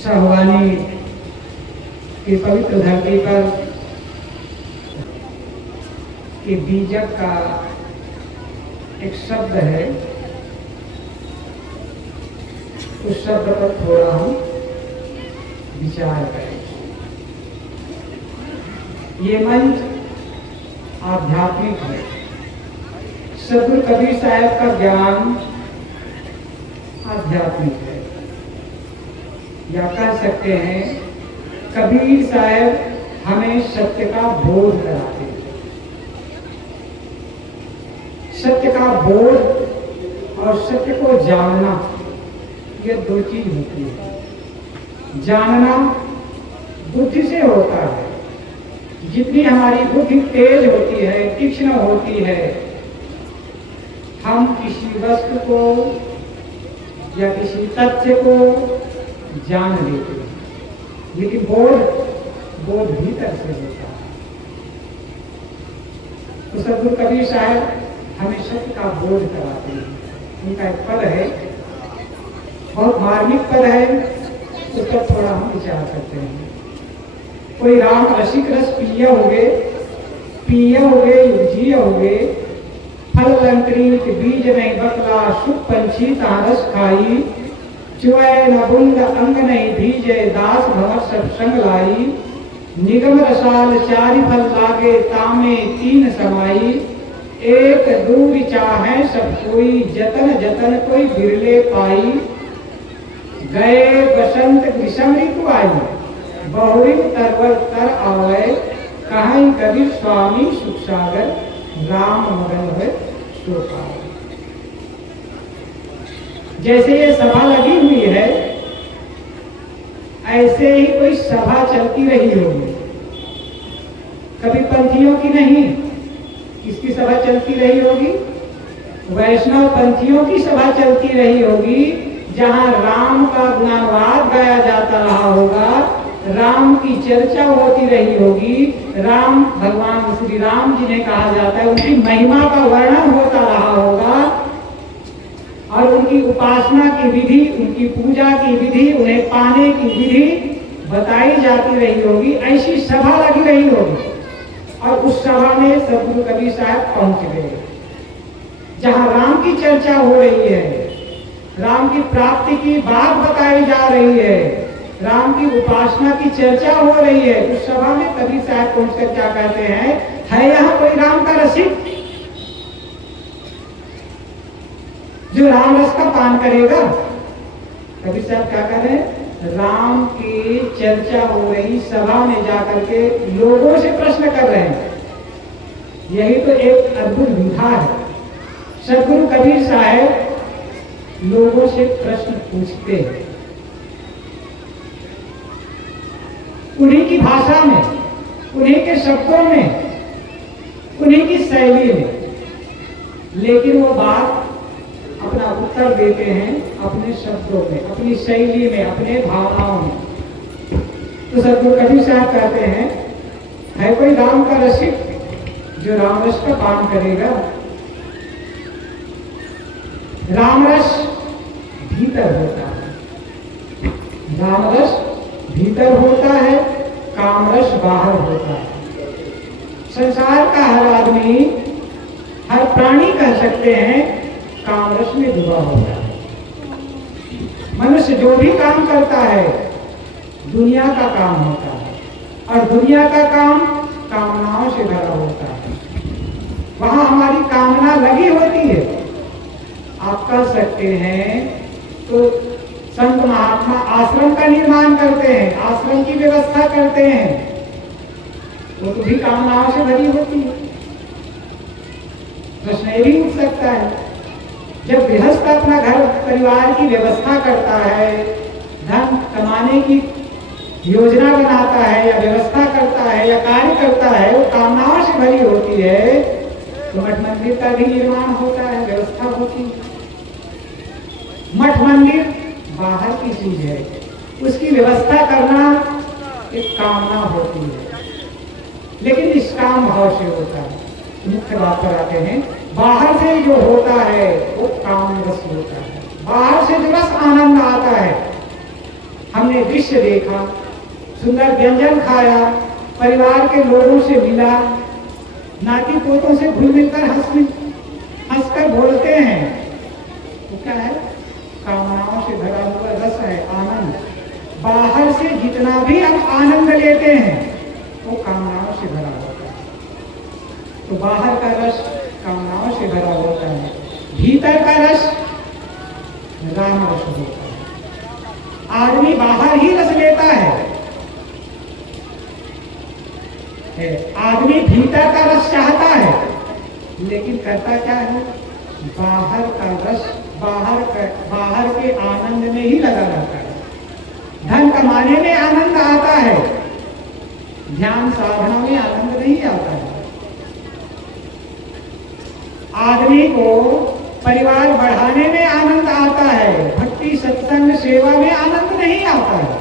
शाहवानी की पवित्र धरती पर कि बीजक का एक शब्द है, उस शब्द पर थोड़ा हम विचार करें। ये मंच आध्यात्मिक है। सद्गुरु कबीर साहब का ज्ञान आध्यात्मिक है, या कह सकते हैं कबीर साहब हमें सत्य का बोध कराते हैं। सत्य का बोध और सत्य को जानना, ये दो चीज होती है। जानना बुद्धि से होता है। जितनी हमारी बुद्धि तेज होती है, तीक्ष्ण होती है, हम किसी वस्तु को या किसी तथ्य को जान लेते हैं, लेकिन बोध भीतर से होता है। तो सद्गुरु कबीर साहब हमें सत्य का बोध कराते हैं। उनका एक पद है, बहुत मार्मिक पद है, उस पर थोड़ा हम विचार करते हैं। कोई राम रसिक रस पिय होगे, युजिय होगे, फल लंकरीत बीज नहीं बकला, सुख पंछी तारस खाई, चुए न बुंद अंग नहीं भीजे, दास भवर सब संग लाई, निगम रसाल चारि फल लागे, तामे तीन समाई, एक दूर चाहे सब कोई, जतन जतन कोई बिरले पाई, गए बसंत ग्रीष्म ऋतु आई, बहुरित तरवर तर आवे, कहीं कबीर स्वामी सुख सागर, राम मगन है सो पावे। जैसे ये सभा लगी हुई है, ऐसे ही कोई सभा चलती रही होगी। कभी पंथियों की नहीं, किसकी सभा चलती रही होगी? वैष्णव पंथियों की सभा चलती रही होगी, जहां राम का गुणानुवाद गाया जाता रहा होगा, राम की चर्चा होती रही होगी, राम भगवान श्री राम जिन्हें कहा जाता है, उनकी महिमा का वर्णन होता रहा होगा, और उनकी उपासना की विधि, उनकी पूजा की विधि, उन्हें पाने की विधि बताई जाती रही होगी। ऐसी सभा लगी रही होगी, और उस सभा में सद्गुरु कबीर साहब पहुंच गए, जहां राम की चर्चा हो रही है, राम की प्राप्ति की बात बताई जा रही है, राम की उपासना की चर्चा हो रही है। उस सभा में कबीर साहब पहुंचकर क्या कहते हैं, है यहाँ कोई राम का रसिक जो राम रस का पान करेगा? कबीर साहब क्या कर रहे हैं, राम की चर्चा हो रही सभा में जाकर के लोगों से प्रश्न कर रहे हैं। यही तो एक अद्भुत विधा है। सद्गुरु कबीर साहब लोगों से प्रश्न पूछते हैं, उन्हीं की भाषा में, उन्हीं के शब्दों में, उन्हीं की शैली में, लेकिन वो बात अपना उत्तर देते हैं अपने शब्दों में, अपनी शैली में, अपने भावनाओं में। तो सद्गुरु कबीर साहब कहते हैं, है कोई राम का रसिक जो राम रस का पान करेगा? राम रस भीतर होता है, राम रस भीतर होता है, काम रस बाहर होता है। संसार का हर आदमी, हर प्राणी कह सकते हैं, काम रस में डूबा होता है। मनुष्य जो भी काम करता है दुनिया का काम होता है, और दुनिया का काम कामनाओं से भरा होता है। वहां हमारी कामना लगी होती है। आप कह सकते हैं तो संत महात्मा आश्रम का निर्माण करते हैं, आश्रम की व्यवस्था करते हैं, वो तो भी कामनाओं से भरी होती है। प्रश्न ये भी उठ सकता है, जब गृहस्थ अपना घर परिवार की व्यवस्था करता है, धन कमाने की योजना बनाता है, या व्यवस्था करता है, या कार्य करता है, वो कामनाओं से भरी होती है, तो मठ मंदिर का भी निर्माण होता है, व्यवस्था होती है। मठ मंदिर बाहर की चीज है, उसकी व्यवस्था करना एक कामना होती है, लेकिन निष्काम भाव से होता है। मुख्य बात पर आते हैं, बाहर से जो होता है वो काम रस होता है। बाहर से जो रस आनंद आता है, हम सुहावने दृश्य देखा, सुंदर व्यंजन खाया, परिवार के लोगों से मिला, नाती पोतों से घुल मिलकर हंसकर बोलते हैं। तो क्या है? कामनाओं से भरा हुआ रस है, आनंद। बाहर से जितना भी हम आनंद लेते हैं वो कामनाओं से भरा होता है। तो बाहर का रस कामनाओं से भरा होता है, भीतर का रस राम रस होता है। आदमी बाहर ही रस लेता है, आदमी भीतर का रस चाहता है, लेकिन करता क्या है? बाहर का रस बाहर के आनंद में ही लगा रहता है। धन कमाने में आनंद आता है, ध्यान साधना में आनंद नहीं आता है। आदमी को परिवार बढ़ाने में आनंद आता है, भक्ति सत्संग सेवा में आनंद नहीं आता है।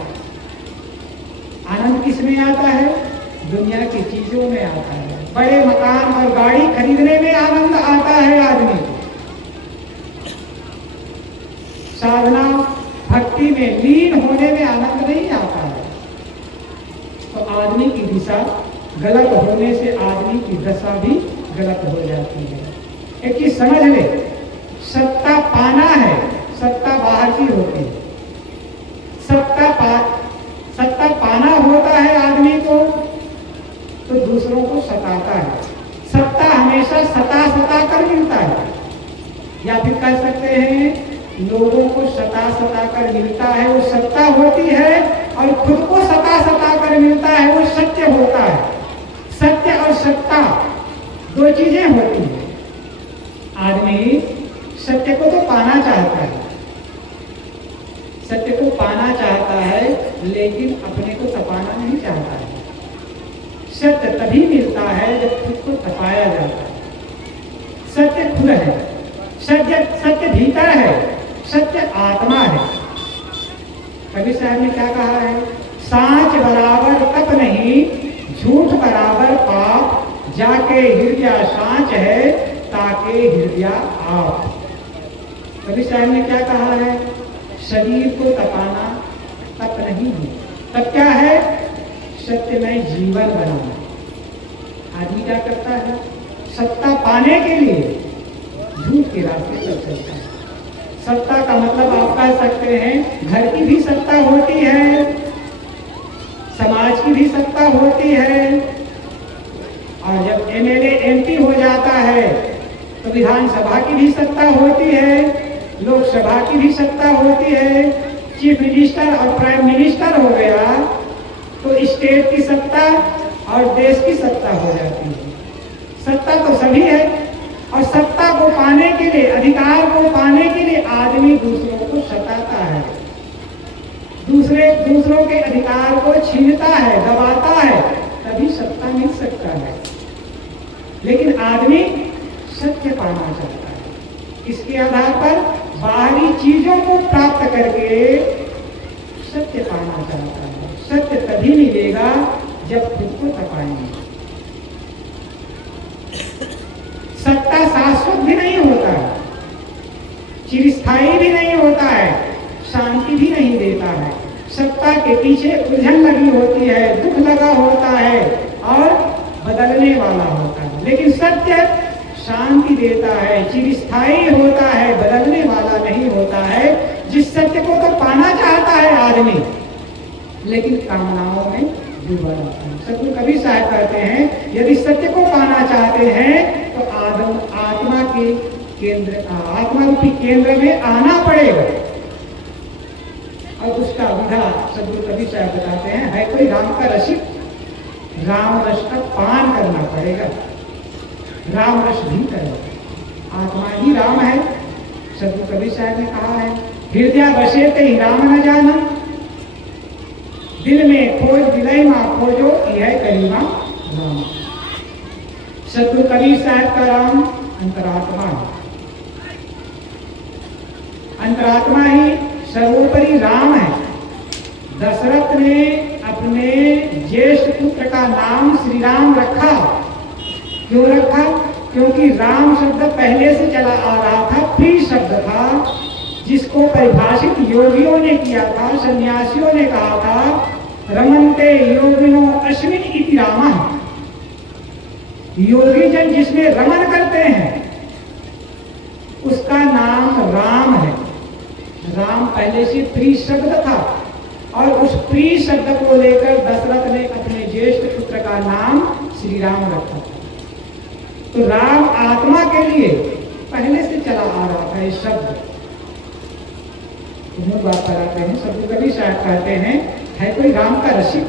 आनंद किस में आता है? दुनिया की चीजों में आता है। बड़े मकान और गाड़ी खरीदने में आनंद आता है आदमी को। साधना भक्ति में लीन होने में आनंद नहीं आता है। तो आदमी की दिशा गलत होने से आदमी की दशा भी गलत हो जाती है। एक चीज समझ ले, सत्ता पाना है, सत्ता बाहर की होती है। सत्ता पाना होता है आदमी को तो दूसरों को सताता है। सत्ता हमेशा सता कर मिलता है, या फिर कह सकते हैं लोगों को सता कर मिलता है, वो सत्ता होती है, और खुद को सता कर मिलता है, वो सत्य होता है। सत्य और सत्ता दो चीजें होती हैं। आदमी सत्य को तो पाना चाहता है, सत्य को पाना चाहता है, लेकिन अपने को तपाना नहीं चाहता है। सत्य तभी मिलता है जब खुद को तपाया जाता है। सत्य खुद है, सत्य भीतर है, सत्य आत्मा है। कबीर साहब ने क्या कहा है? सांच बराबर तप नहीं, झूठ बराबर पाप, जाके हृदय सांच है, ताके हृदय आप। कबीर साहब ने क्या कहा है? शरीर को तपाना तप नहीं है। तब क्या है? सत्यमय जीवन बनाना। आदमी क्या करता है? सत्ता पाने के लिए झूठ के रास्ते पर चलता है। सत्ता का मतलब आप कह सकते हैं घर की भी सत्ता होती है, समाज की भी सत्ता होती है, और जब एमएलए एमपी हो जाता है तो विधानसभा की भी सत्ता होती है, लोकसभा की भी सत्ता होती है। चीफ मिनिस्टर और प्राइम मिनिस्टर हो गया तो स्टेट की सत्ता और देश की सत्ता हो जाती है। सत्ता तो सभी है, और सत्ता को पाने के लिए, अधिकार को पाने के लिए आदमी दूसरों को सताता है, दूसरों के अधिकार को छीनता है, दबाता है, तभी सत्ता मिल सकता है। लेकिन आदमी सत्य पाना चाहता है। इसके आधार पर बाहरी चीजों को प्राप्त करके सत्य पाना चाहता है। सत्य तभी मिलेगा जब खुद को तपाएंगे। सत्ता शाश्वत भी नहीं होता है, चिरस्थायी भी नहीं होता है, शांति भी नहीं देता है। सत्ता के पीछे उलझन लगी होती है, दुख लगा होता है और बदलने वाला होता है। लेकिन सत्य शांति देता है, चिरस्थायी होता है, बदलने वाला नहीं होता है। जिस सत्य को तो पाना चाहता है आदमी, लेकिन कामनाओं में डूबा रहता है। सतगुरु कबीर साहब कहते हैं यदि सत्य को पाना चाहते हैं तो आत्मा के केंद्र, आत्मा रूपी केंद्र में आना पड़ेगा। और उसका विधा सतगुरु कबीर साहब बताते हैं, है कोई राम का रसिक, राम रस का पान करना पड़ेगा। राम रस भी करेगा, आत्मा ही राम है। सतगुरु कबीर साहब ने कहा है, हृदय बसे ते राम न जाना, दिल में खोज दिलाई माँ खोजो, यह करीमा राम। सतगुरु कबीर साहब का राम अंतरात्मा है। अंतरात्मा ही सर्वोपरि राम है। दशरथ ने अपने ज्येष्ठ पुत्र का नाम श्री राम रखा। क्यों रखा? क्योंकि राम शब्द पहले से चला आ रहा था, प्रिय शब्द था, जिसको परिभाषित योगियों ने किया था, सन्यासियों ने कहा था रमन्ते योगिनो अस्मिन् इति रामः। योगी जन जिसमें रमन करते हैं उसका नाम राम है। राम पहले से प्रिय शब्द था और उस प्रिय शब्द को लेकर दशरथ ने अपने ज्येष्ठ पुत्र का नाम श्री राम रखा। तो राम आत्मा के लिए पहले से चला आ रहा था ये शब्द। मूल बात पर आते हैं। सब कभी शायद कहते हैं है कोई राम का रसिक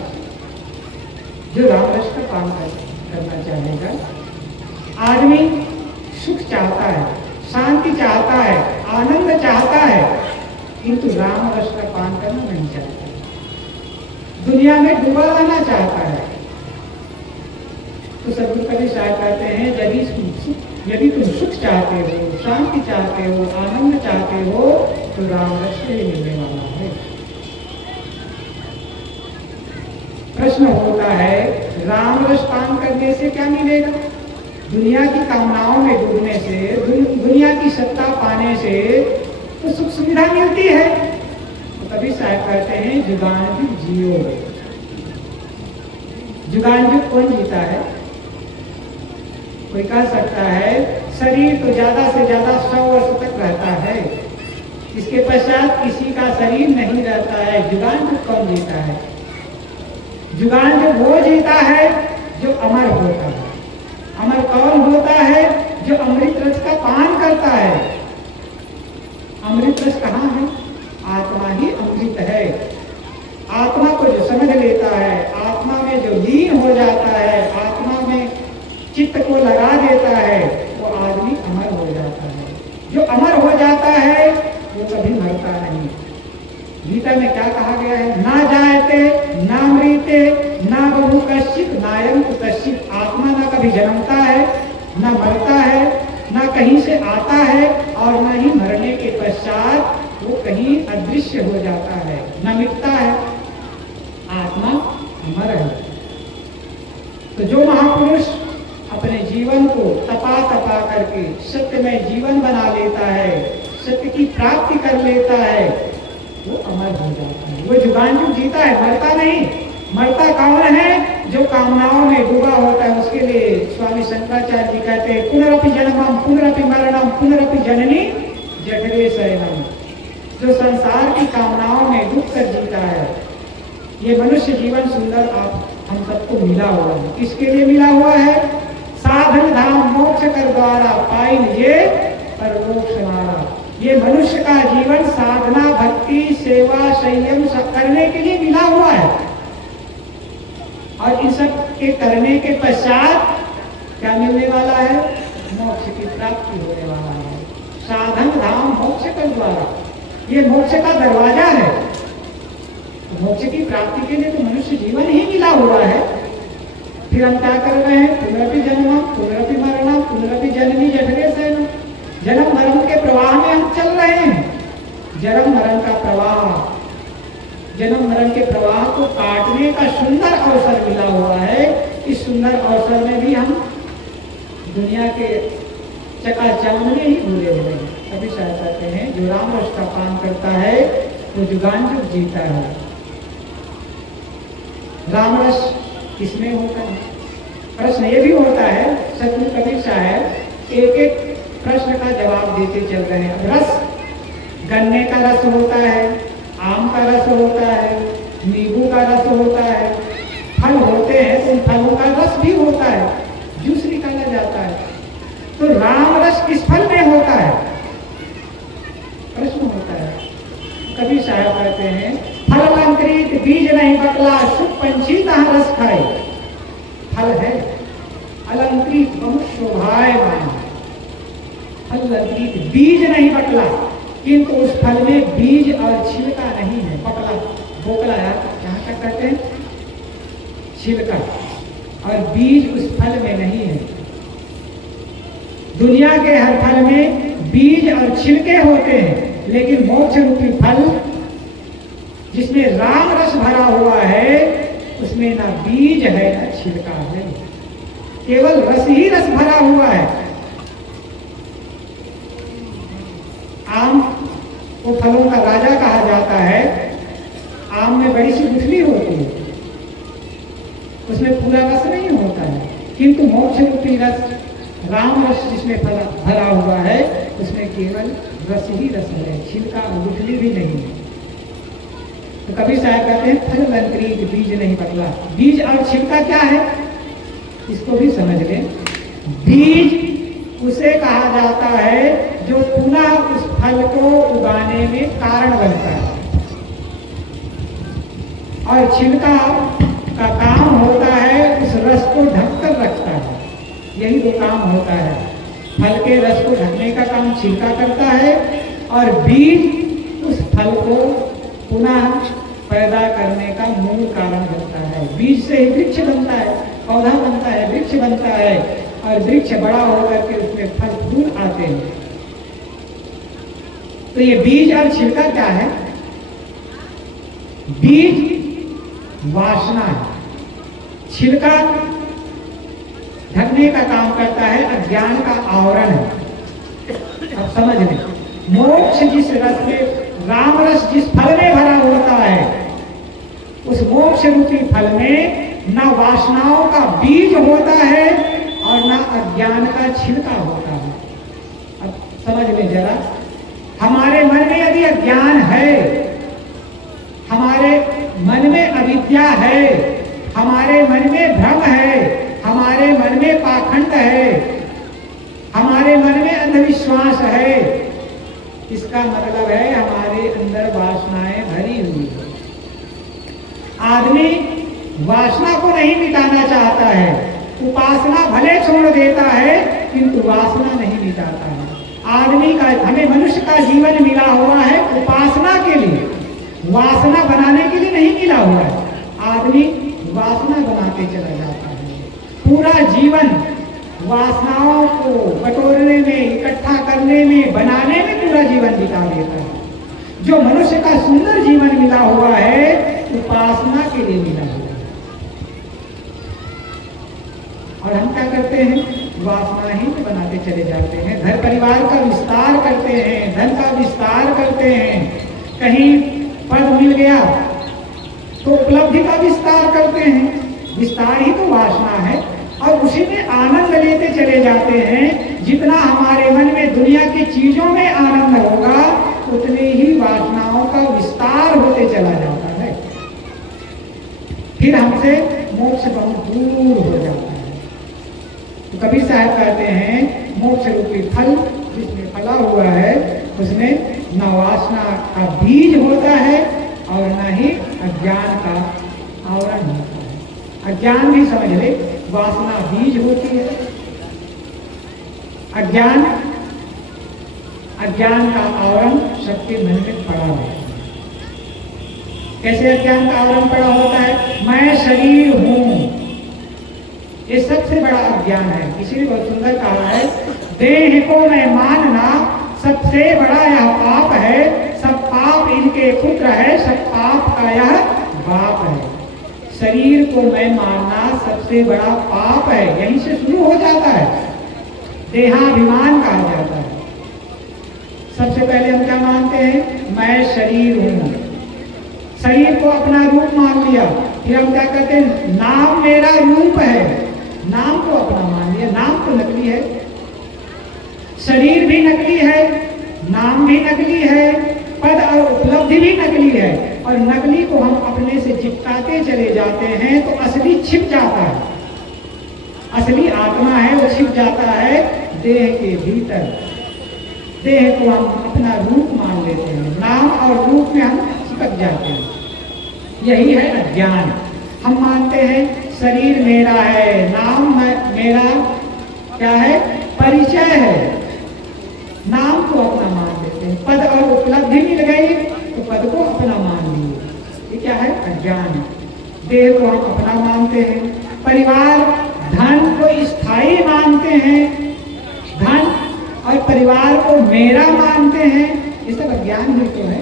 जो राम रस का काम करना चाहेगा। आदमी सुख चाहता है, शांति चाहता है, आनंद चाहता है, किंतु राम रस का पान करना नहीं चाहता, दुनिया में डूबा रहना चाहता है। तो सदगुरु कभी शायद कहते हैं यदि तुम सुख चाहते हो, शांति चाहते हो, आनंद चाहते हो तो राम रस से ही मिलने वाला है। प्रश्न होता है राम रस पान करने से क्या मिलेगा? दुनिया की कामनाओं में डूबने से, दुनिया की सत्ता पाने से तो सुख सुविधा मिलती है। तो कभी शायद कहते हैं जुगानजुग जियो। जुगानजुग कौन जीता है? कोई कह सकता है शरीर तो ज्यादा से ज्यादा 100 वर्ष तक रहता है, इसके पश्चात किसी का शरीर नहीं रहता है। जुगानजुग कौन जीता है? जुगानजुग वो जीता है जो अमर होता है। अमर कौन होता है? जो अमृत रस का पान करता है। अमृत रस कहाँ है? आत्मा ही अमृत है। आत्मा को जो समझ लेता है, आत्मा में जो लीन हो जाता है, आत्मा में चित्त को लगा देता है, वो आदमी अमर हो जाता है। जो अमर हो जाता है वो कभी मरता नहीं। गीता में क्या कहा गया है? ना जायते ना मृते ना बहु कश्चित नायं कुतश्चित। आत्मा ना कभी जन्मता है, ना मरता है, ना कहीं से आता है और ना ही मरने के पश्चात वो कहीं अदृश्य हो जाता है, न मिटता है। आत्मा अमर है। तो जो महापुरुष अपने जीवन को तपा करके सत्य में जीवन बना लेता है, सत्य की प्राप्ति कर लेता है, वो अमर हो जाता है। वो जुगानजुग जीता है, मरता नहीं। मरता कौन है? जो कामनाओं में डूबा होता है। उसके लिए स्वामी शंकराचार्य जी कहते हैं पुनरपि जन्मम पुनरपि मरणम पुनरपि जननी जठरे शयनम। जो संसार की कामनाओं में डूब कर जीता है। ये मनुष्य जीवन सुंदर आप हम सबको मिला हुआ है। किसके लिए मिला हुआ है? साधन धाम मोक्ष कर द्वारा पाइन ये परलोक समारा। ये मनुष्य का जीवन साधना, भक्ति, सेवा, संयम सब करने के लिए मिला हुआ है। और इन सब के करने के पश्चात क्या मिलने वाला है? मोक्ष की प्राप्ति होने वाला है। साधन धाम मोक्ष कर द्वारा, ये मोक्ष का दरवाजा है। तो मोक्ष की प्राप्ति के लिए तो मनुष्य जीवन ही मिला हुआ है। फिर हम क्या कर रहे हैं? पुनरपि जन्म पुनरपि मरणम पुनरपि जननी जठरे शयनम। जन्म मरण के प्रवाह में हम चल रहे हैं। जन्म मरण का प्रवाह, जन्म मरण के प्रवाह को काटने का सुंदर अवसर मिला हुआ है। इस सुंदर अवसर में भी हम दुनिया के चकाचौंध में ही भूले हुए हैं। कभी शायद कहते हैं जो राम रस का पान करता है वो जुगानजुग जीता है। राम रस किसमें होता है? प्रश्न ये भी होता है, सदगुरु कबीर साहब एक एक प्रश्न का जवाब देते चल रहे हैं। अब रस, गन्ने का रस होता है, आम का रस होता है, नींबू का रस होता है, फल होते हैं तो उन फलों का रस भी होता है, जूस निकाला जाता है। तो राम रस किस फल में होता है? प्रश्न होता है। कभी साहब कहते हैं फल अलंकृत बीज नहीं बकला सुख पंछी तहाँ रस खाए। फल है अलंकृत, बहुत शोभायमान। फल अलंकृत, बीज नहीं बकला, किंतु उस फल में बीज और छिलका नहीं है। बकला, बोकला यार यहाँ क्या कहते हैं? छिलका, और बीज उस फल में नहीं है। दुनिया के हर फल में बीज और छिलके होते हैं, लेकिन मोक्ष रूपी फल जिसमें राम रस भरा हुआ है उसमें ना बीज है ना छिलका है, केवल रस ही रस भरा हुआ है। आम वो फलों का राजा कहा जाता है। आम में बड़ी सी गुठली होती है, उसमें पूरा रस नहीं होता है, किंतु मोक्ष रूपी रस, राम रस जिसमें भरा हुआ है, उसमें केवल रस ही रस है, छिलका और गुठली भी नहीं है। तो कबीर साहब कहते हैं फल लंकरीज बीज नहीं पतला। बीज और छिलका क्या है, इसको भी समझ लें। बीज उसे कहा जाता है जो पुनः उस फल को उगाने में कारण बनता है, और छिलका का काम होता है उस रस को ढककर रखता है। यही वो काम होता है, फल के रस को ढकने का काम छिलका करता है, और बीज उस फल को पुनः पैदा करने का मूल कारण बनता है। बीज से ही वृक्ष बनता है, पौधा बनता है, वृक्ष बनता है, और वृक्ष बड़ा होकर के उसमें फल फूल आते हैं। तो ये बीज और छिलका क्या है? बीज वासना है, छिलका ढकने का काम करता है, अज्ञान का आवरण है। अब समझ लें, मोक्ष जिस रस में, राम रस जिस फल में भरा होता है, उस मोक्ष रूपी फल में न वासनाओं का बीज होता है और न अज्ञान का छिलका होता है। अब समझ लें जरा, हमारे मन में यदि अज्ञान है, हमारे मन में अविद्या है, हमारे मन में भ्रम है, हमारे मन में पाखंड है, हमारे मन में अंधविश्वास है, इसका मतलब है हमारे अंदर वासनाएं भरी हुई है। आदमी वासना को नहीं मिटाना चाहता है, उपासना भले छोड़ देता है किंतु वासना नहीं मिटाता है। आदमी का, हमें मनुष्य का जीवन मिला हुआ है उपासना के लिए, वासना बनाने के लिए नहीं मिला हुआ है। आदमी वासना बनाते चला जाता है, पूरा जीवन वासनाओं को बटोरने में, इकट्ठा करने में, बनाने में पूरा जीवन बिता देता है। जो मनुष्य का सुंदर जीवन मिला हुआ है, उपासना के लिए मिला हुआ है। और हम क्या करते हैं? वासना ही बनाते चले जाते हैं, घर परिवार का विस्तार करते हैं, धन का विस्तार करते हैं, कहीं पद मिल गया तो उपलब्धि का विस्तार करते हैं। विस्तार ही तो वासना है, और उसी में आनंद लेते चले जाते हैं। जितना हमारे मन में दुनिया की चीजों में आनंद होगा, उतने ही वासनाओं का विस्तार होते चला जाता है। फिर हमसे मोक्ष बहुत दूर हो जाता है। तो कबीर साहब कहते हैं मोक्ष रूपी फल जिसमें फला हुआ है, उसमें न वासना का बीज होता है और न ही अज्ञान का आवरण होता है। अज्ञान भी समझ ले, वासना बीज होती है, अज्ञान का आवरण सबके मन में पड़ा होता है। कैसे अज्ञान का आवरण पड़ा होता है? मैं शरीर हूं, ये सबसे बड़ा अज्ञान है। किसी ने बहुत सुंदर कहा है, देह को मैं मानना सबसे बड़ा यह पाप है, सब पाप इनके पुत्र है, सब पाप का यह बाप है। शरीर को मैं मानना सबसे बड़ा पाप है, यहीं से शुरू हो जाता है, देहाभिमान कहा जाता है। सबसे पहले हम क्या मानते हैं? मैं शरीर हूं, शरीर को अपना रूप मान लिया। फिर हम क्या कहते हैं? नाम मेरा रूप है, नाम को अपना मान लिया। नाम तो नकली है, शरीर भी नकली है, नाम भी नकली है, पद और उपलब्धि भी नकली है, और नकली को हम अपने से चिपकाते चले जाते हैं तो असली छिप जाता है। असली आत्मा है वो छिप जाता है देह के भीतर। देह को हम अपना रूप मान लेते हैं, नाम और रूप में हम चिपक जाते हैं। यही है अज्ञान। हम मानते हैं शरीर मेरा है, नाम मेरा क्या है? परिचय है, नाम को अपना मान लेते हैं। पद और उपलब्धि मिल गई तो पद को अपना मान लिए, ये क्या है? अज्ञान। देह को हम अपना मानते हैं, परिवार धन को स्थायी मानते हैं, धन और परिवार को मेरा मानते हैं, ये सब अज्ञान ही तो है।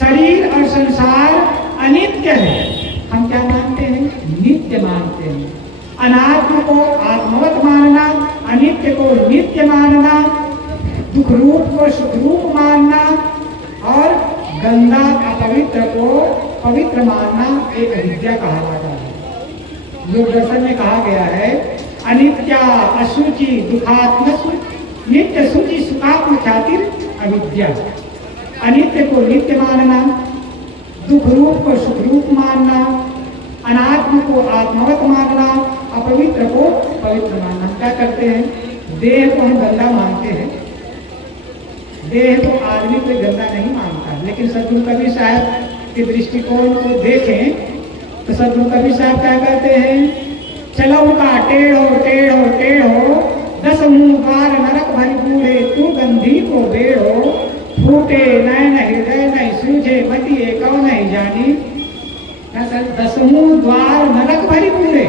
शरीर और संसार अनित्य है, हम क्या मानते हैं? नित्य मानते हैं। अनात्म को आत्मवत मानना, अनित्य को नित्य मानना, दुख रूप को सुख रूप मानना, और गंदा अपवित्र को पवित्र मानना एक अविद्या कहलाता है। योग दर्शन में कहा गया है अनित्या अशुचि दुखात्म नित्य शुचि सुखात्म ख्याति अविद्या। अनित्य को नित्य मानना, दुख रूप को सुख रूप मानना, अनात्म को आत्मवत मानना, अपवित्र को पवित्र मानना। क्या करते हैं, देह को हम गंदा मानते हैं। देह को आदमी कोई गंदा नहीं मानता, लेकिन सदगुरु कबीर साहब के दृष्टिकोण को देखें तो सदगुरु कबीर साहब क्या कहते हैं, चलो का टेढ़ो टेढ़ो टेढ़ो 10 मुँह बार नरक भरी बूढ़े तू गंधी को बेढ़ो फूटे नैन हृदय नहीं सूझे मतिए कौ नहीं जानी। 10 मुँह द्वार नरक भरी बूढ़े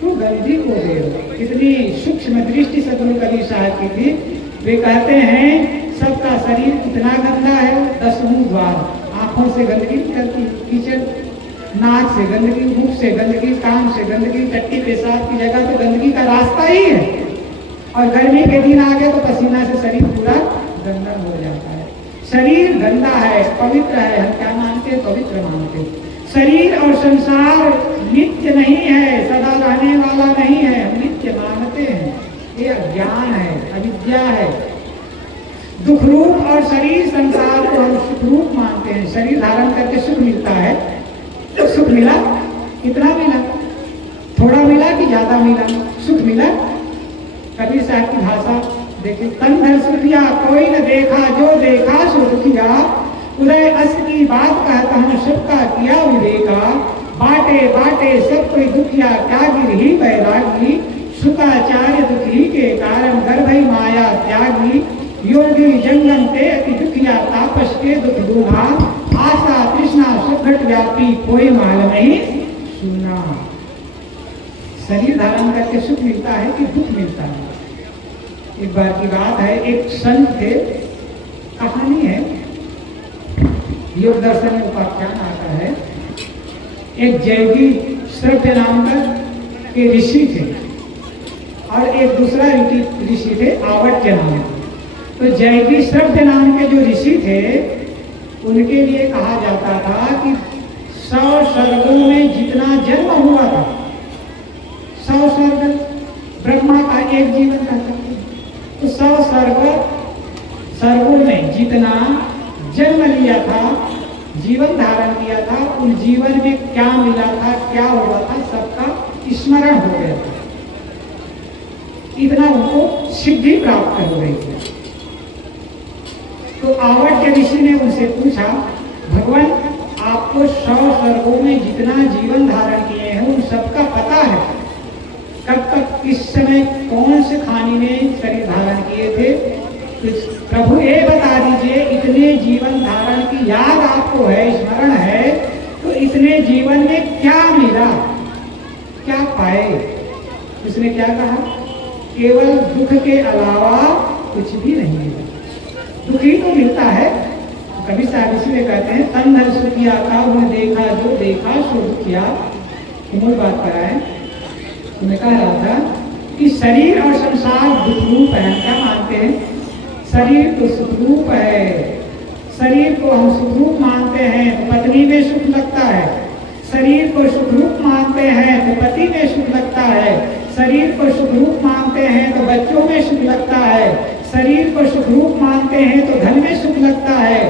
तू गंधी को बेढ़ो। इतनी सूक्ष्म दृष्टि सदगुरु कबीर साहब की थी। वे कहते हैं सबका शरीर कितना गंदा है, 10 मुँह द्वार, आंखों से गंदगी निकलती, कीचड़, नाक से गंदगी, मुख से गंदगी, कान से गंदगी, टट्टी पेशाब की जगह तो गंदगी का रास्ता ही है। और गर्मी के दिन आ गए तो पसीना से शरीर पूरा गंदा हो जाता है। शरीर गंदा है, पवित्र है, हम क्या मानते हैं, पवित्र मानते हैं। शरीर और संसार नित्य नहीं है, सदा रहने वाला नहीं है, हम नित्य मानते हैं। ये अज्ञान है, अविद्या है। दुख रूप और शरीर संसार को हम सुख रूप मानते हैं। शरीर धारण करके सुख मिलता है, तो सुख मिला, कितना मिला, थोड़ा मिला कि ज्यादा मिला, सुख मिला। कबीर साहब की भाषा देखिए, तन धर सुखिया कोई न देखा जो देखा सो दुखिया, उदय अस की बात कहता हूँ सबका किया विवेका, बाटे बाटे सब कोई दुखिया क्या गिरही बैरागी, सुखाचार्य दुखी के कारण गर्भई माया त्यागी, योगी जंगम ते अति दुखिया तापस के दुख दूंगा, आशा तृष्णा सब घट व्यापी कोई माल नहीं सुना। शरीर धारण करके सुख मिलता है कि दुख मिलता है। एक बार की बात है, एक संत थे, कहानी है, योग दर्शन में उपाख्यान आता है। एक जैगी श्रव्य नाम के ऋषि थे और एक दूसरा ऋषि थे आवट्य नाम के। तो जैगी श्रव्य नाम के जो ऋषि थे उनके लिए कहा जाता था कि 100 स्वर्गों में जितना जन्म हुआ था, 100 स्वर्ग ब्रह्मा का एक जीवन का था, तो 100 स्वर्गों में जितना जन्म लिया था, जीवन धारण किया था, उन जीवन में क्या मिला था, क्या हुआ था, सबका स्मरण हो गया था। इतना उनको सिद्धि प्राप्त हो गई थी। तो आवट्य ऋषि ने उनसे पूछा, भगवान आपको 100 स्वर्गों में जितना जीवन धारण किए हैं उन सबका पता है, कब तक किस समय कौन से खाने में शरीर धारण किए थे, तो प्रभु ये बता दीजिए, इतने जीवन धारण की याद आपको है, स्मरण है, तो इतने जीवन में क्या मिला, क्या पाए। उसने क्या कहा, केवल दुख के अलावा कुछ भी नहीं मिला। दुख ही तो मिलता है। कभी साहब इसलिए कहते हैं तन धर सुखिया का उन्हें देखा जो देखा सो दुखिया। मूल बात पर आए, उन्हें कह रहा था कि शरीर और संसार दुख रूप है। क्या मानते हैं, शरीर तो सुख रूप है। शरीर को हम सुख रूप मानते हैं तो पत्नी में सुख लगता है, शरीर को सुख रूप मानते हैं तो पति में सुख लगता है, शरीर को सुख रूप मानते हैं तो बच्चों में सुख लगता है, शरीर को सुख रूप मानते हैं तो धन में सुख लगता है,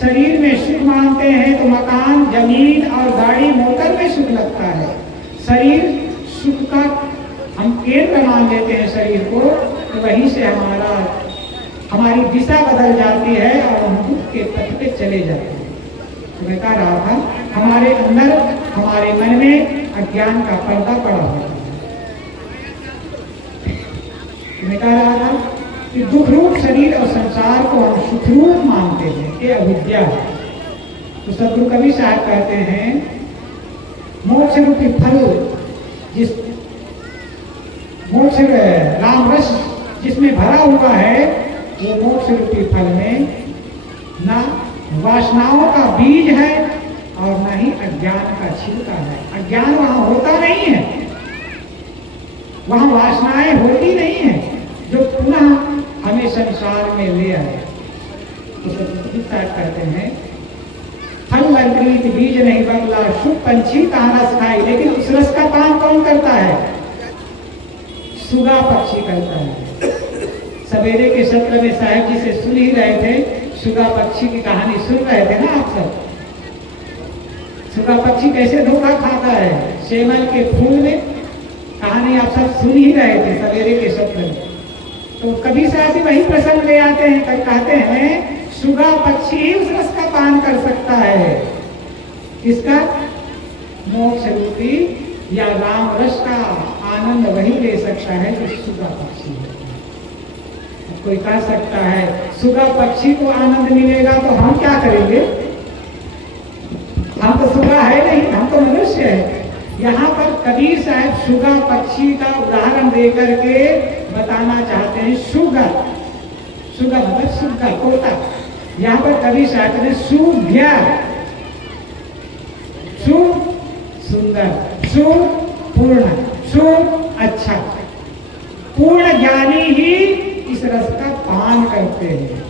शरीर में सुख मानते हैं तो मकान जमीन और गाड़ी मोटर में सुख लगता है। शरीर सुख का हम केंद्र मान लेते हैं शरीर को, तो वहीं से हमारी दिशा बदल जाती है और हम दुख के पथ पे चले जाते हैं। तो मैं कह रहा था, हमारे अंदर हमारे मन में अज्ञान का पर्दा पड़ा होता है। मैं कह रहा था कि दुख रूप शरीर और संसार को हम सुख रूप मानते हैं, ये अविद्या है। तो सदगुरु कबीर साहब कहते हैं, मोक्ष रूपी फल जिस मोक्ष राम रस जिसमें भरा हुआ है, वो मोक्ष रूपी फल में ना वासनाओं का बीज है और न ही अज्ञान का छिलका है। अज्ञान वहां होता नहीं है, वहां वासनाएं होती नहीं है जो पुनः हमें संसार में ले आए। तो स्टार्ट करते हैं, फल लंकृत बीज नहीं बंगला, शुभ पंछी कहाँ रस खाई। लेकिन उस रस का पान कौन करता है? सुगा पक्षी करता है। सवेरे के सत्र में साहब जी से सुन ही रहे थे, सुगा पक्षी की कहानी सुन रहे थे ना आप सब। सुगा पक्षी कैसे धोखा खाता है सेमल के फूल में, कहानी आप सब सुन ही रहे थे सवेरे के सत्र में। तो कभी साहब भी वही प्रसंग ले आते हैं, कभी कहते हैं सुगा पक्षी ही उस रस का पान कर सकता है। किसका? मोक्ष रूपी या राम रस का आनंद वही ले सकता है जो सुगा पक्षी है। कोई कह सकता है सुगा पक्षी को आनंद मिलेगा तो हम क्या करेंगे? हम तो सुगा है नहीं, हम तो मनुष्य है। यहाँ पर कबीर साहब सुगा पक्षी का उदाहरण देकर के बताना चाहते हैं। सुगा, सुगा मतलब सुगा, तोता। यहाँ पर कबीर साहब ने सुग्या, सु सुंदर, सु पूर्ण, सु अच्छा, पूर्ण ज्ञानी ही इस रस का पान करते हैं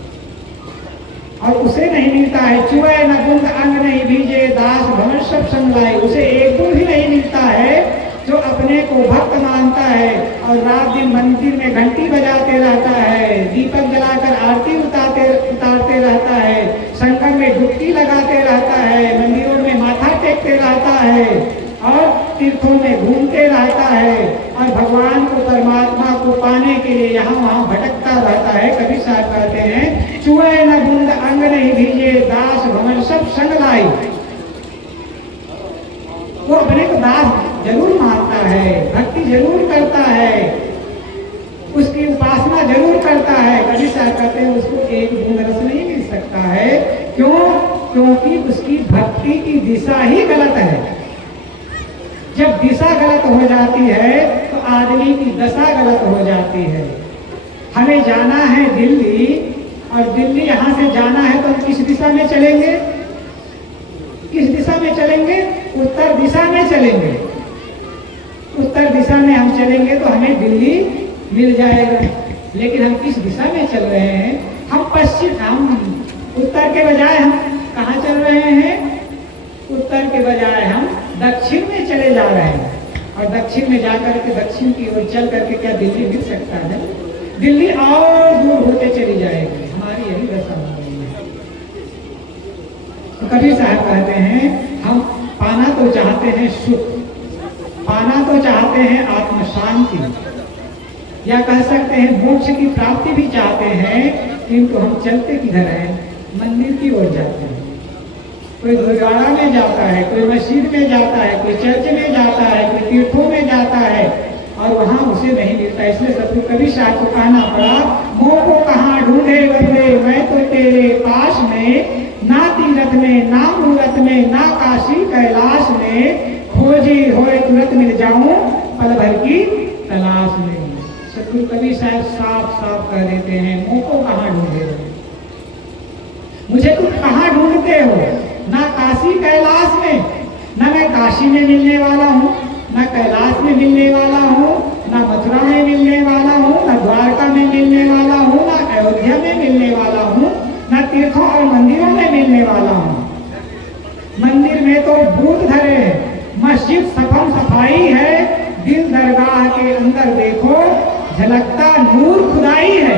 और उसे नहीं मिलता है। चुए न बुंद अंग नहीं भीजे, दास भवन सब संगलाए। उसे एक दूर भी नहीं मिलता है जो अपने को भक्त मानता है और रात दिन मंदिर में घंटी बजाते रहता है, दीपक जलाकर आरती उतारते रहता है, संगम में डुबकी लगाते रहता है, मंदिरों में माथा टेकते रहता है और तीर्थों में घूमते रहता है और भगवान को, परमात्मा को पाने के लिए यहाँ वहाँ भटकता रहता है। कभी साहब कहते हैं चुए न बूंद अंग नहीं भीजे, दास भवन सब संग लाई। वो अपने को दास जरूर मानता है, भक्ति जरूर करता है, उसकी उपासना जरूर करता है। कभी साहब कहते हैं उसको एक बूंद रस नहीं मिल सकता है। क्यों? क्योंकि उसकी भक्ति की दिशा ही गलत है। जब दिशा गलत हो जाती है तो आदमी की दशा गलत हो जाती है। हमें जाना है दिल्ली और दिल्ली यहाँ से जाना है तो हम किस दिशा में चलेंगे? किस दिशा में चलेंगे? उत्तर दिशा में चलेंगे। उत्तर दिशा में हम चलेंगे तो हमें दिल्ली मिल जाएगा। लेकिन हम किस दिशा में चल रहे हैं? हम पश्चिम, हम उत्तर के बजाय हम कहाँ चल रहे हैं? उत्तर के बजाय हम दक्षिण में चले जा रहे हैं। और दक्षिण में जाकर के दक्षिण की ओर चल करके क्या दिल्ली मिल सकता है? दिल्ली और दूर होते चली जाएगी। हमारी यही दशा हो रही है। तो कबीर साहब कहते हैं हम पाना तो चाहते हैं सुख, पाना तो चाहते हैं आत्म शांति, या कह सकते हैं मोक्ष की प्राप्ति भी चाहते हैं, किंतु हम चलते किधर हैं? मंदिर की ओर जाते हैं। कोई गुरुद्वारा में जाता है, कोई मस्जिद में जाता है, कोई चर्च में जाता है, कोई तीर्थों में जाता है और वहां उसे नहीं मिलता। इसलिए सबको कभी साहब को कहना पड़ा, मोह को कहाँ ढूंढे बंदे, मैं तो तेरे पास में, ना तीरथ में, ना मूरत में, ना काशी कैलाश में, खोजी होए तुरंत मिल जाऊं पल भर की तलाश में। सतगुरु कबीर साहब साफ साफ कह देते हैं, मोह को कहाँ ढूंढे हो, मुझे तुम कहाँ ढूंढते हो? ना काशी कैलाश में, ना मैं काशी में मिलने वाला हूँ, ना कैलाश में मिलने वाला हूँ, ना मथुरा में मिलने वाला हूँ, ना द्वारका में मिलने वाला हूँ, ना अयोध्या में मिलने वाला हूँ, ना तीर्थों और मंदिरों में मिलने वाला हूँ। मंदिर में तो भूत धरे हैं, मस्जिद सफम सफाई है, दिल दरगाह के अंदर देखो झलकता नूर खुदाई है।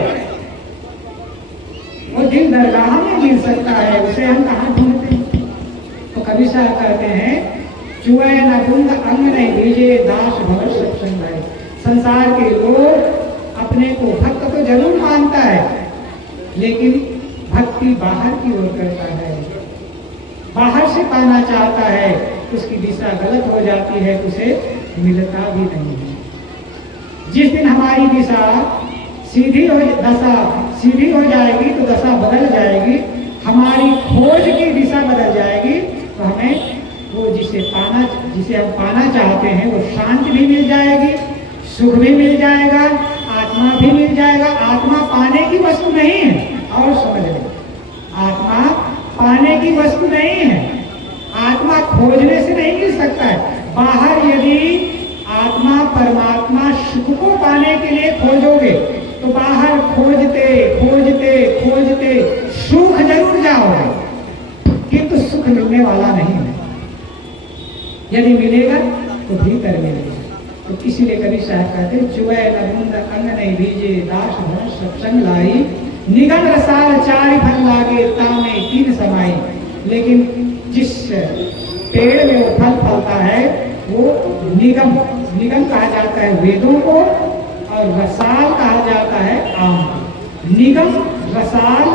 वो दिल दरगाह में मिल सकता है, उसे हम कहाँ ढूंढते हैं? तो कबीर साहब कहते हैं चुए न बुंद अंग नहीं भीजे, दास भव सब संग। संसार के लोग अपने को भक्त तो जरूर मानता है, लेकिन भक्ति बाहर की ओर करता है, बाहर से पाना चाहता है, उसकी दिशा गलत हो जाती है, उसे मिलता भी नहीं है। जिस दिन हमारी दिशा सीधी हो जाएगी तो दशा बदल जाएगी, हमारी खोज की दिशा बदल जाएगी, तो हमें वो जिसे हम पाना चाहते हैं वो शांति भी मिल जाएगी, सुख भी मिल जाएगा, आत्मा भी मिल जाएगा। आत्मा पाने की वस्तु नहीं है, और समझ लें, आत्मा पाने की वस्तु नहीं है, आत्मा खोजने से नहीं मिल सकता है। बाहर यदि आत्मा परमात्मा सुख को पाने के लिए खोजोगे तो बाहर खोजते खोजते खोजते सुख जरूर जाओ, मिलने वाला नहीं है। यदि मिलेगा तो भीतर मिलेगा। तो इसीलिए कवि साहब कहते चुए न बूंद अंग नहीं भीजे दास धन सत्संग लाई, निगम रसाल चारि फल लागे तामे तीन समाई। लेकिन जिस पेड़ में वो फल फलता है वो निगम कहा जाता है वेदों को, और रसाल कहा जाता है आम को। निगम रसाल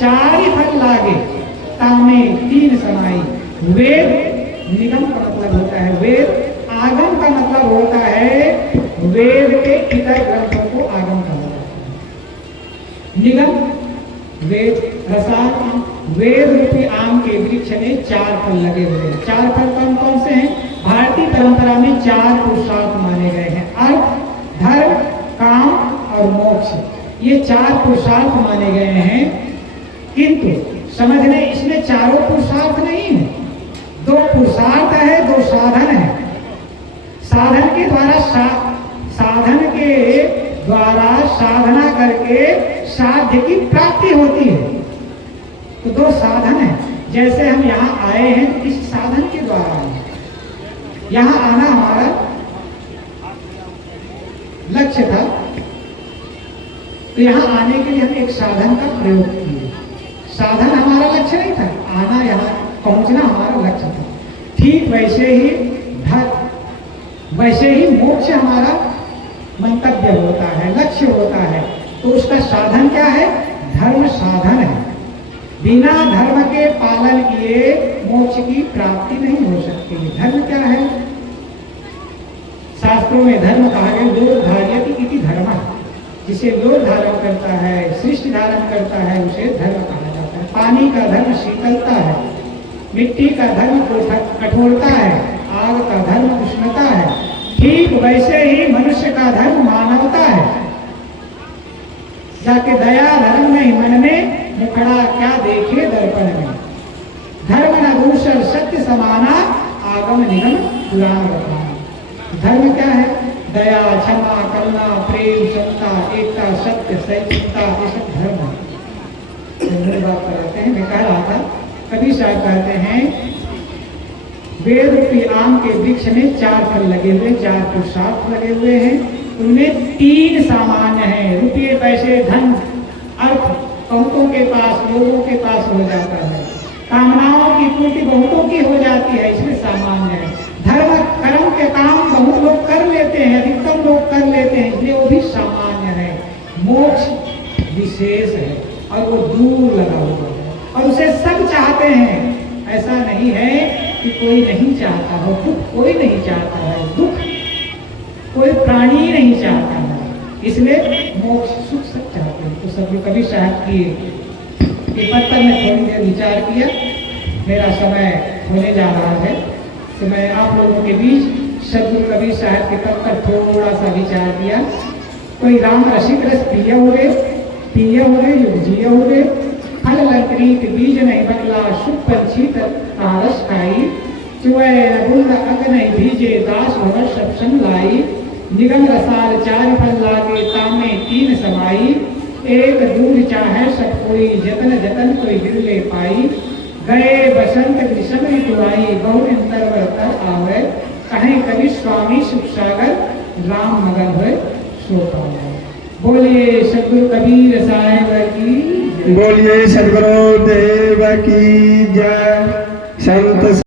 चारि फल लागे तामे तीन समाई। वेद निगम का मतलब होता है वेद, आगम का मतलब होता है वेद के इतर ग्रंथों को आगम कहा जाता है। निगम वेद, रसाल वेद रूपी आम के वृक्ष में 4 फल लगे हुए हैं। 4 फल कौन कौन से हैं? भारतीय परंपरा में 4 पुरुषार्थ माने गए हैं, अर्थ, धर्म, काम और मोक्ष। ये 4 पुरुषार्थ माने गए हैं। किंतु समझने इसमें चारों पुरुषार्थ नहीं है, 2 पुरुषार्थ है, 2 साधन है। साधन के द्वारा साधना करके साध्य की प्राप्ति होती है। तो 2 साधन है। जैसे हम यहाँ आए हैं इस साधन के द्वारा आए, यहाँ आना हमारा लक्ष्य था, तो यहाँ आने के लिए हम एक साधन का प्रयोग किए। साधन हमारा लक्ष्य नहीं था, आना यहाँ पहुंचना हमारा लक्ष्य था। ठीक वैसे ही मोक्ष हमारा मंतव्य होता है, लक्ष्य होता है। तो उसका साधन क्या है? धर्म साधन है। बिना धर्म के पालन किए मोक्ष की प्राप्ति नहीं हो सकती। धर्म क्या है? शास्त्रों में धर्म कहा गया लोक धार्यति इति धर्म। जिसे लोक धारण करता है, सृष्टि धारण करता है, उसे धर्म कहा जाता है। पानी का धर्म शीतलता है, मिट्टी का धर्म कठोरता है, आग का धर्म उष्णता है। ठीक वैसे ही मनुष्य का धर्म मानवता है। जाके दया धर्म नहीं मन में, मुखड़ा क्या देखे दर्पण में। धर्म न दूसर सत्य समाना, आगम निगम पुराण बताना। धर्म क्या है? दया, क्षमा, करुणा, प्रेम, समता, एकता, सत्य, सहिष्णुता, ये सब धर्म है। बात कराते हैं, मैं कह रहा था, कवि साहब कहते हैं वेद रूपी आम के वृक्ष में 4 फल लगे हुए, 4 पुरुषार्थ लगे हुए हैं। उनमें 3 सामान्य हैं। रुपये, पैसे, धन, अर्थ बहुतों के पास, लोगों के पास हो जाता है। कामनाओं की पूर्ति बहुतों की हो जाती है, इसमें सामान्य है। धर्म कर्म के काम बहुत लोग कर लेते हैं, अधिकतम लोग कर लेते हैं, इसलिए वो भी सामान्य है। मोक्ष विशेष है और वो दूर लगा हुआ है और उसे सब चाहते हैं। ऐसा नहीं है कि कोई नहीं चाहता हो, दुख कोई नहीं चाहता है, दुख कोई प्राणी नहीं चाहता है, इसलिए मोक्ष सुख सब चाहते हैं। तो सब लोग कवि साहब की पद पर मैं थोड़ी देर विचार किया। मेरा समय होने जा रहा है, तो मैं आप लोगों के बीच सदगुरु कबीर साहब के पद पर थोड़ा सा विचार किया। कोई राम रसिक रस पिया हुए, युग जिया हुए, फल लंकरीत बीज नहीं बदला, सुख पंछी तारस खाई, चुए बुंद अग नहीं भीजे, दास भवर सत्संग लाई, निगम रसाल 4 फल लागे तामे 3 समाई, एक दूर चाहे सब कोई, जतन जतन कोई बिरले पाई, गए बसंत ग्रीष्म ऋतु आई, बहु अंतर तर आवे, कहें कवि स्वामी सुख सागर, राम मगन हुए सो पावे। बोलिए सदगुरु कबीर साहिब की, बोलिए सदगुरु देव की जय। संत